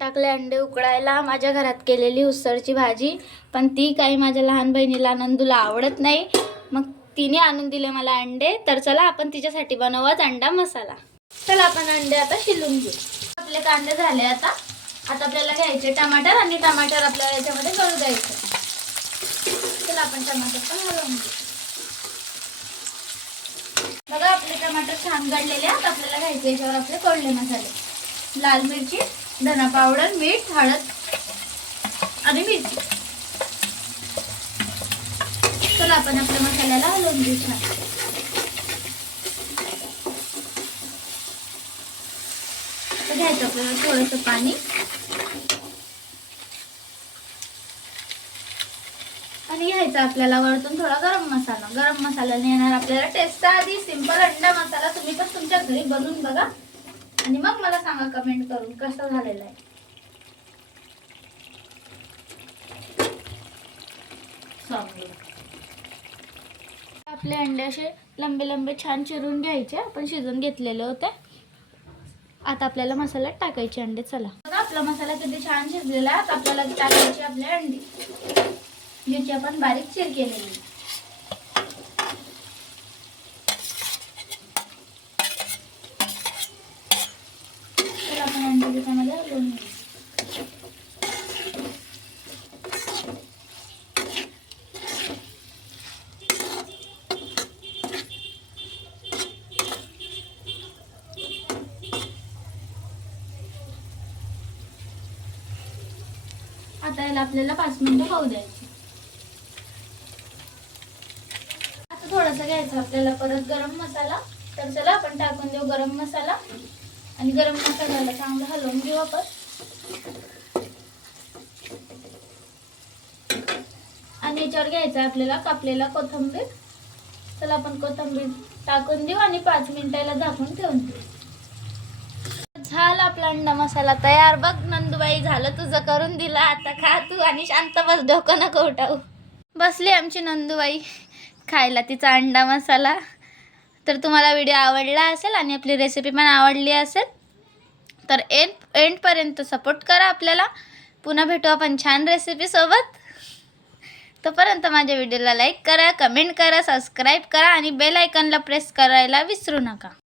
टाकले अंडे उकळायला. माझ्या घरात केलेली उसळची भाजी, पण ती काही माझ्या लहान बहिणीला नंदूला आवडत नाही. मग तिने आणून दिले मला अंडे. तर चला आपण तिच्यासाठी बनवूयात अंडा मसाला. चला आपण अंडे आता शिजवून घेऊ. आपले कांदे झाले. आता आपल्याला घ्यायचे टमाटर आणि टमाटर आपल्याला याच्यामध्ये गळू द्यायचे. चला आपण टमाटर पण घालून घेऊ. बघा आपले टमाटर छान गळलेले आहेत. आपल्याला घ्यायचे याच्यावर आपले कोरडे मसाले, लाल मिरची, धना पावडर, मीठ, हळद आणि मिरची. चला आपण आपल्या मसाल्याला हलवून घेऊ छान. घ्यायचं आपल्याला थोडंसं पाणी आणि घ्यायचा आपल्याला वरतून थोडा गरम मसाला. गरम मसाल्याने येणार आपल्याला टेस्ट. आधी सिंपल अंडा मसाला तुम्ही पण तुमच्या घरी बनवून बघा आणि मग मला सांगा कमेंट करून कसा झालेला आहे. आपले अंडे असे लंबे लंबे छान चिरून घ्यायचे. आपण शिजवून घेतलेले होते. आता आपल्याला मसाल्यात टाकायचे अंडे. चला बघा आपला मसाला किती छान शिजलेला आहे. आता आपल्याला टाकायचे आपले अंडे, ज्याची आपण बारीक चिर केलेली. तर आपण अंडे त्याच्यामध्ये हलवून घेऊ. आता याला आपल्याला 5 मिनिटं होऊ द्यायची. आता थोडासा घ्यायचा आपल्याला परत गरम मसाला. तर चला आपण टाकून देऊ गरम मसाला आणि गरम मसाल्याला चांगलं हलवून घेऊ आपण. आणि याच्यावर घ्यायचा आपल्याला कापलेला कोथिंबीर. चला आपण कोथिंबीर टाकून देऊ आणि 5 मिनिटाला झाकून ठेवून देऊ. झाला आपला अंडा मसाला तयार. बघ नंदूबाई, झालं तुझं करून दिला. आता खा तू आणि शांत बस, डोकं नको उठाऊ. बसली आमची नंदूबाई खायला तिचा अंडा मसाला. तर तुम्हाला व्हिडिओ आवडला असेल आणि आपली रेसिपी पण आवडली असेल तर एंडपर्यंत सपोर्ट करा आपल्याला. पुन्हा भेटू आपण छान रेसिपी सोबत. तोपर्यंत माझ्या व्हिडिओला लाईक करा, कमेंट करा, सबस्क्राईब करा आणि बेल आयकॉनला प्रेस करायला विसरू नका.